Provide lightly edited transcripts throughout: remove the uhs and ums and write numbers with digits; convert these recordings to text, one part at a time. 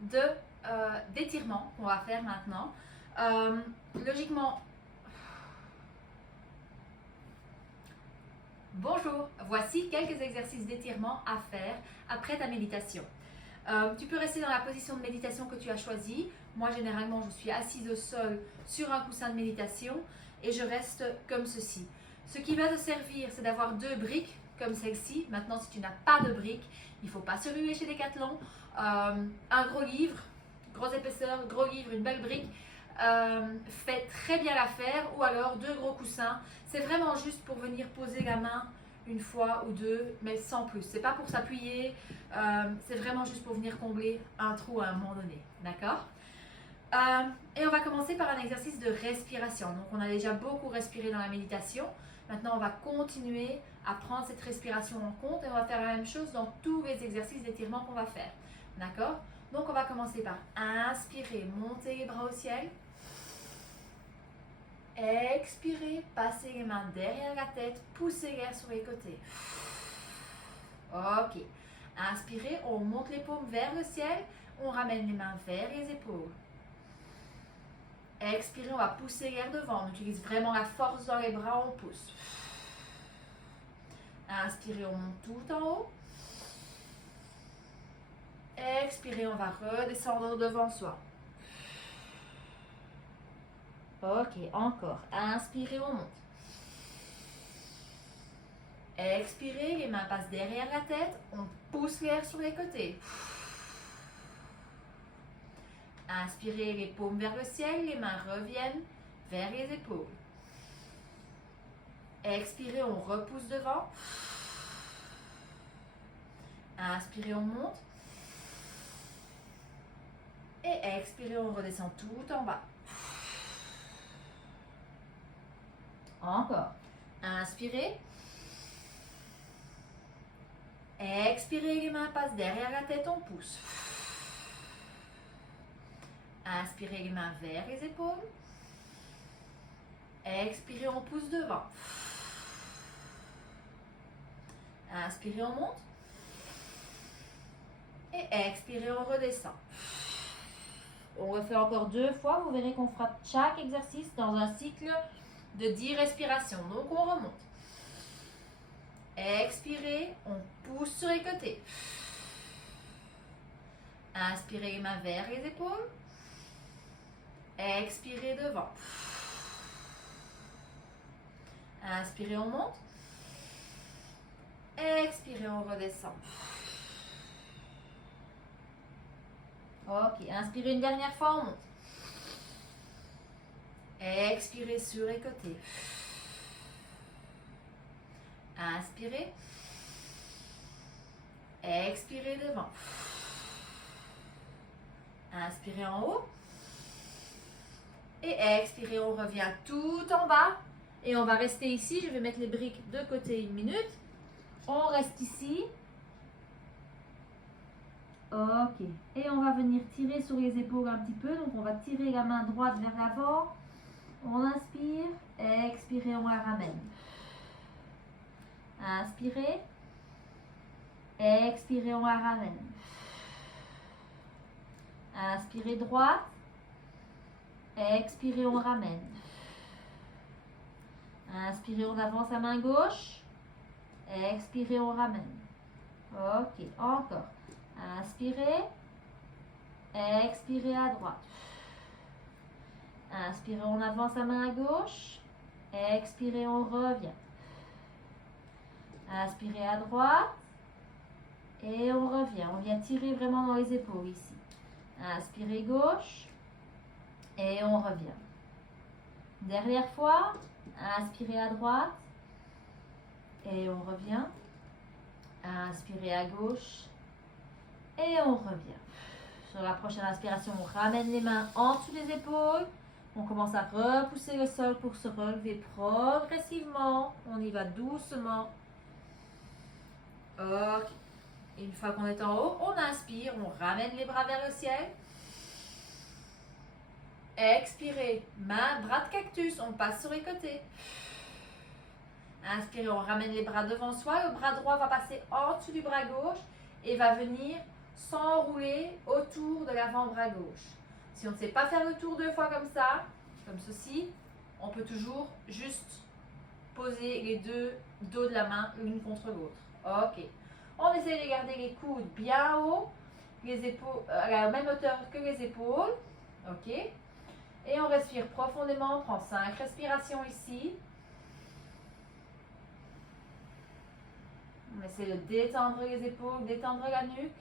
d'étirement qu'on va faire maintenant. Logiquement, bonjour, voici quelques exercices d'étirement à faire après ta méditation. Tu peux rester dans la position de méditation que tu as choisie. Moi, généralement, je suis assise au sol sur un coussin de méditation et je reste comme ceci. Ce qui va te servir, c'est d'avoir 2 briques comme celle-ci. Maintenant, si tu n'as pas de briques, il ne faut pas se ruer chez Decathlon. Un gros livre, grosse épaisseur, gros livre, une belle brique, fait très bien l'affaire. Ou alors 2 gros coussins. C'est vraiment juste pour venir poser la main une fois ou 2, mais sans plus. C'est pas pour s'appuyer, c'est vraiment juste pour venir combler un trou à un moment donné. D'accord? Et on va commencer par un exercice de respiration. Donc on a déjà beaucoup respiré dans la méditation. Maintenant on va continuer à prendre cette respiration en compte et on va faire la même chose dans tous les exercices d'étirement qu'on va faire. D'accord? Donc on va commencer par inspirer, monter les bras au ciel. Expirez, passez les mains derrière la tête, poussez l'air sur les côtés. Ok. Inspirez, on monte les paumes vers le ciel, on ramène les mains vers les épaules. Expirez, on va pousser l'air devant, on utilise vraiment la force dans les bras, on pousse. Inspirez, on monte tout en haut. Expirez, on va redescendre devant soi. Ok, encore. Inspirez, on monte. Expirez, les mains passent derrière la tête, on pousse l'air sur les côtés. Inspirez, les paumes vers le ciel, les mains reviennent vers les épaules. Expirez, on repousse devant. Inspirez, on monte. Et expirez, on redescend tout en bas. Encore. Inspirez. Expirez, les mains passent derrière la tête, on pousse. Inspirez, les mains vers les épaules. Expirez, on pousse devant. Inspirez, on monte. Et expirez, on redescend. On refait encore 2 fois. Vous verrez qu'on fera chaque exercice dans un cycle de 10 respirations. Donc on remonte. Expirez, on pousse sur les côtés. Inspirez, les mains vers les épaules. Expirez devant. Inspirez, on monte. Expirez, on redescend. Ok, inspirez une dernière fois, on monte. Expirez sur les côtés. Inspirez. Expirez devant. Inspirez en haut. Et expirez, on revient tout en bas. Et on va rester ici. Je vais mettre les briques de côté 1 minute. On reste ici. Ok. Et on va venir tirer sur les épaules un petit peu. Donc on va tirer la main droite vers l'avant. On inspire. Expirez, on la ramène. Inspirez. Expirez, on la ramène. Inspirez droite. Expirez, on ramène. Inspirez, on avance à main gauche. Expirez, on ramène. Ok, encore. Inspirez. Expirez à droite. Inspirez, on avance à main à gauche. Expirez, on revient. Inspirez à droite. Et on revient. On vient tirer vraiment dans les épaules ici. Inspirez gauche. Et on revient. Dernière fois. Inspirez à droite. Et on revient. Inspirez à gauche. Et on revient. Sur la prochaine inspiration, on ramène les mains en dessous des épaules. On commence à repousser le sol pour se relever progressivement. On y va doucement. Ok. Une fois qu'on est en haut, on inspire. On ramène les bras vers le ciel. Expirez. Main, bras de cactus. On passe sur les côtés. Inspirez. On ramène les bras devant soi. Le bras droit va passer en dessous du bras gauche et va venir s'enrouler autour de l'avant-bras gauche. Si on ne sait pas faire le tour 2 fois comme ça, comme ceci, on peut toujours juste poser les deux dos de la main l'une contre l'autre. Ok. On essaie de garder les coudes bien haut, les épaules à la même hauteur que les épaules. Ok. Et on respire profondément. On prend 5 respirations ici. On essaie de détendre les épaules, détendre la nuque.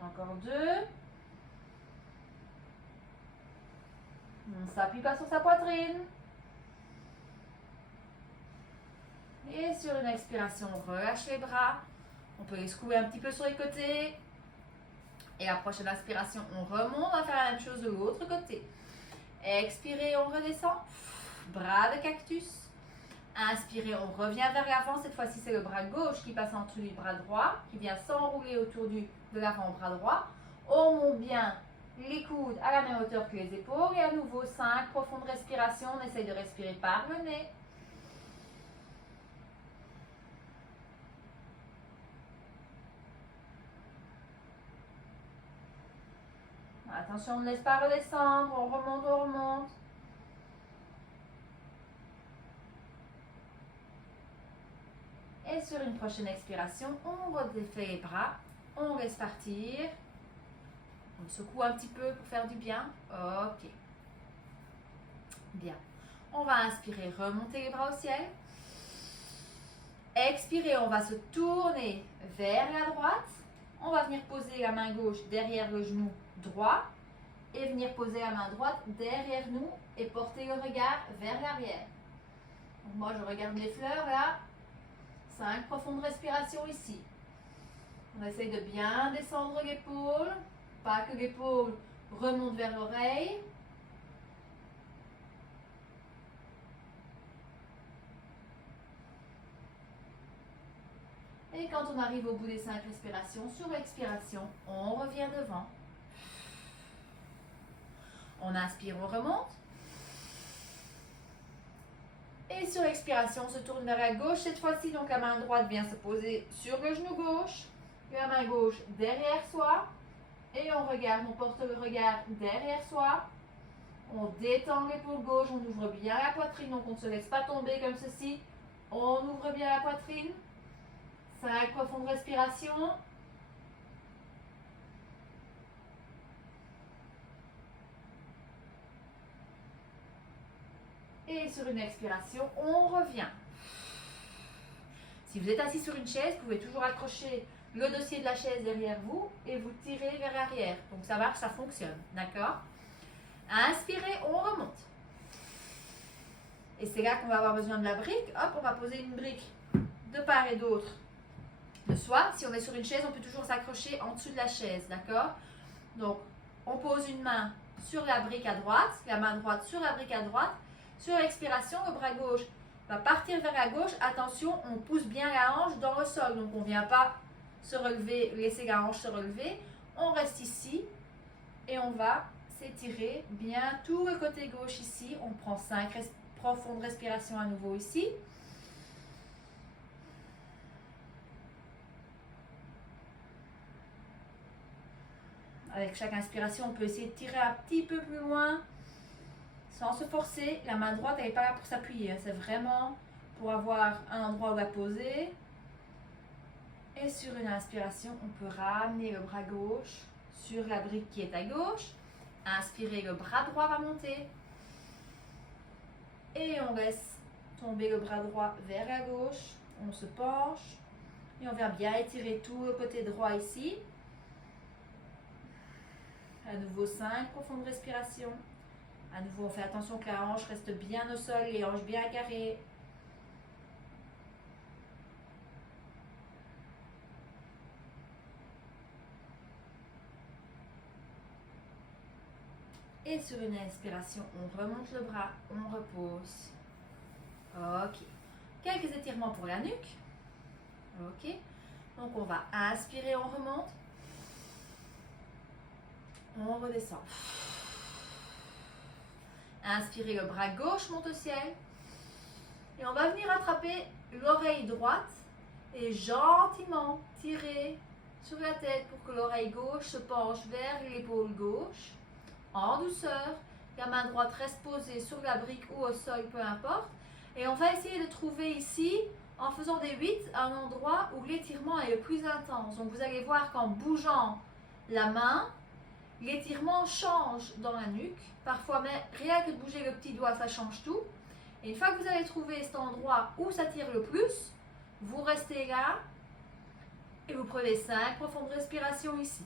Encore 2. On ne s'appuie pas sur sa poitrine. Et sur une expiration, on relâche les bras. On peut les secouer un petit peu sur les côtés. Et la prochaine inspiration, on remonte. On va faire la même chose de l'autre côté. Expirez, on redescend. Bras de cactus. Inspirez, on revient vers l'avant. Cette fois-ci, c'est le bras gauche qui passe en dessous du bras droit, qui vient s'enrouler autour de l'avant-bras droit. On monte bien les coudes à la même hauteur que les épaules. Et à nouveau, 5 profondes respirations. On essaye de respirer par le nez. Attention, on ne laisse pas redescendre. On remonte, on remonte. Et sur une prochaine expiration, on redéfait les bras. On laisse partir. On secoue un petit peu pour faire du bien. Ok. Bien. On va inspirer, remonter les bras au ciel. Expirer, on va se tourner vers la droite. On va venir poser la main gauche derrière le genou droit. Et venir poser la main droite derrière nous et porter le regard vers l'arrière. Moi, je regarde mes fleurs là. 5 profondes respirations ici. On essaye de bien descendre l'épaule. Pas que l'épaule remonte vers l'oreille. Et quand on arrive au bout des 5 respirations, sur l'expiration, on revient devant. On inspire, on remonte. Et sur l'expiration, on se tourne vers la gauche cette fois-ci. Donc la main droite vient se poser sur le genou gauche. La main gauche derrière soi. Et on regarde, on porte le regard derrière soi. On détend l'épaule gauche, on ouvre bien la poitrine. Donc on ne se laisse pas tomber comme ceci. On ouvre bien la poitrine. 5 profondes respirations. Et sur une expiration, on revient. Si vous êtes assis sur une chaise, vous pouvez toujours accrocher le dossier de la chaise derrière vous et vous tirer vers l'arrière. Donc ça marche, ça fonctionne. D'accord? Inspirez, on remonte. Et c'est là qu'on va avoir besoin de la brique. Hop, on va poser une brique de part et d'autre de soi. Si on est sur une chaise, on peut toujours s'accrocher en dessous de la chaise. D'accord? Donc, on pose une main sur la brique à droite, la main droite sur la brique à droite. Sur l'expiration, le bras gauche va partir vers la gauche. Attention, on pousse bien la hanche dans le sol. Donc, on ne vient pas se relever, laisser la hanche se relever. On reste ici et on va s'étirer bien tout le côté gauche ici. On prend 5 profondes respirations à nouveau ici. Avec chaque inspiration, on peut essayer de tirer un petit peu plus loin sans se forcer. La main droite, elle n'est pas là pour s'appuyer. C'est vraiment pour avoir un endroit où la poser. Et sur une inspiration, on peut ramener le bras gauche sur la brique qui est à gauche. Inspirez, le bras droit va monter. Et on laisse tomber le bras droit vers la gauche. On se penche. Et on vient bien étirer tout le côté droit ici. À nouveau 5 profondes respirations. À nouveau, on fait attention que la hanche reste bien au sol, les hanches bien carrées. Et sur une inspiration, on remonte le bras, on repose. Ok. Quelques étirements pour la nuque. Ok. Donc on va inspirer, on remonte. On redescend. Inspirez, le bras gauche monte au ciel. Et on va venir attraper l'oreille droite Et gentiment tirer sur la tête pour que l'oreille gauche se penche vers l'épaule gauche. En douceur, la main droite reste posée sur la brique ou au sol, peu importe. Et on va essayer de trouver ici, en faisant des 8, un endroit où l'étirement est le plus intense. Donc vous allez voir qu'en bougeant la main, l'étirement change dans la nuque. Parfois, mais rien que de bouger le petit doigt, ça change tout. Et une fois que vous avez trouvé cet endroit où ça tire le plus, vous restez là et vous prenez 5 profondes respirations ici.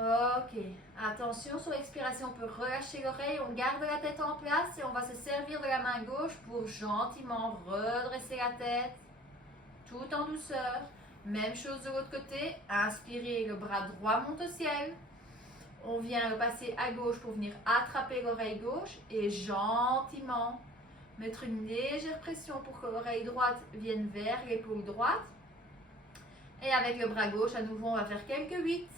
Ok, attention sur l'expiration, on peut relâcher l'oreille, on garde la tête en place et on va se servir de la main gauche pour gentiment redresser la tête, tout en douceur. Même chose de l'autre côté, inspirez, le bras droit monte au ciel. On vient le passer à gauche pour venir attraper l'oreille gauche et gentiment mettre une légère pression pour que l'oreille droite vienne vers l'épaule droite. Et avec le bras gauche, à nouveau, on va faire quelques 8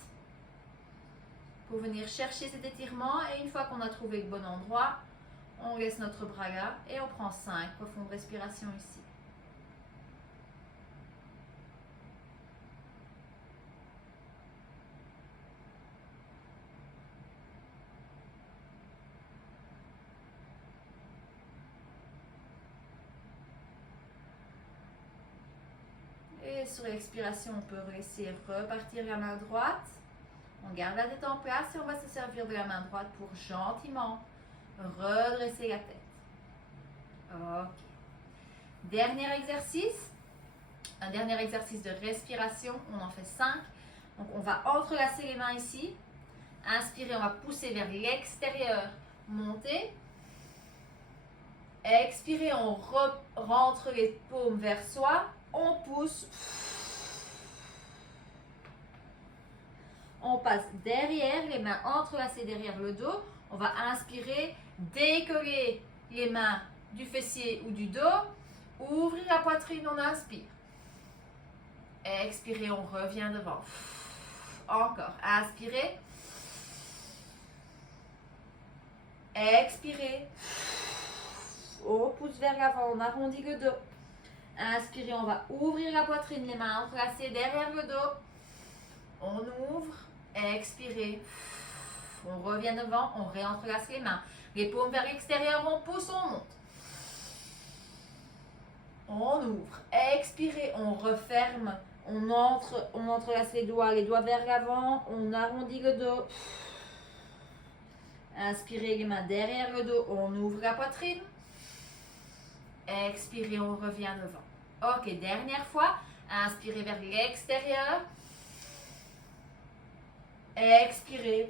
pour venir chercher cet étirement. Et une fois qu'on a trouvé le bon endroit, on laisse notre bras là et on prend 5 profondes respirations ici. Et sur l'expiration, on peut laisser repartir la main droite. On garde la tête en place et on va se servir de la main droite pour gentiment redresser la tête. Ok. Dernier exercice. Un dernier exercice de respiration. On en fait 5. Donc on va entrelacer les mains ici. Inspirez, on va pousser vers l'extérieur. Monter. Expirez, on rentre les paumes vers soi. On pousse. On passe derrière, les mains entrelacées derrière le dos. On va inspirer, décoller les mains du fessier ou du dos. Ouvrir la poitrine, on inspire. Expirez, on revient devant. Encore, inspirez. Expirez. On pousse vers l'avant, on arrondit le dos. Inspirez, on va ouvrir la poitrine, les mains entrelacées derrière le dos. On ouvre, expirez. On revient devant, on réentrelace les mains. Les paumes vers l'extérieur, on pousse, on monte. On ouvre, expirez, on referme. On entrelace les doigts vers l'avant. On arrondit le dos. Inspirez, les mains derrière le dos. On ouvre la poitrine. Expirez, on revient devant. Ok, dernière fois. Inspirez vers l'extérieur. Expirez.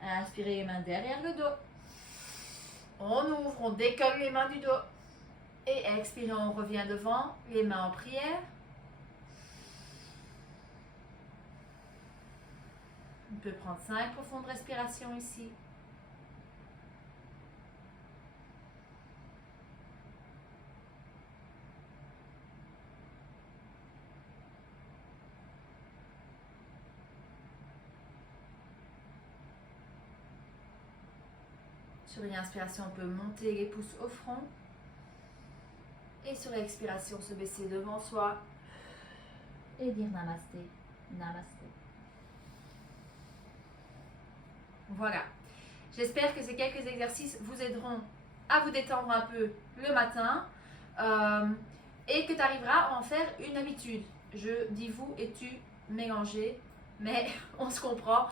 Inspirez les mains derrière le dos. On ouvre, on décolle les mains du dos. Et expirez, on revient devant, les mains en prière. On peut prendre 5 profondes respirations ici. Sur une inspiration, on peut monter les pouces au front. Et sur l'expiration, se baisser devant soi. Et dire namasté, namasté. Voilà. J'espère que ces quelques exercices vous aideront à vous détendre un peu le matin. Et que tu arriveras à en faire une habitude. Je dis vous et tu mélangés, mais on se comprend.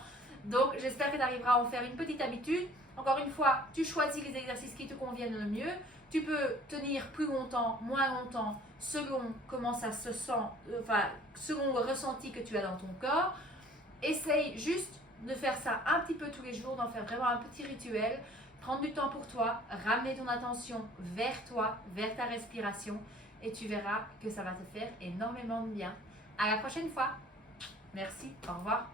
Donc j'espère que tu arriveras à en faire une petite habitude. Encore une fois, tu choisis les exercices qui te conviennent le mieux. Tu peux tenir plus longtemps, moins longtemps, selon comment ça se sent, selon le ressenti que tu as dans ton corps. Essaye juste de faire ça un petit peu tous les jours, d'en faire vraiment un petit rituel. Prendre du temps pour toi, ramener ton attention vers toi, vers ta respiration et tu verras que ça va te faire énormément de bien. À la prochaine fois. Merci, au revoir.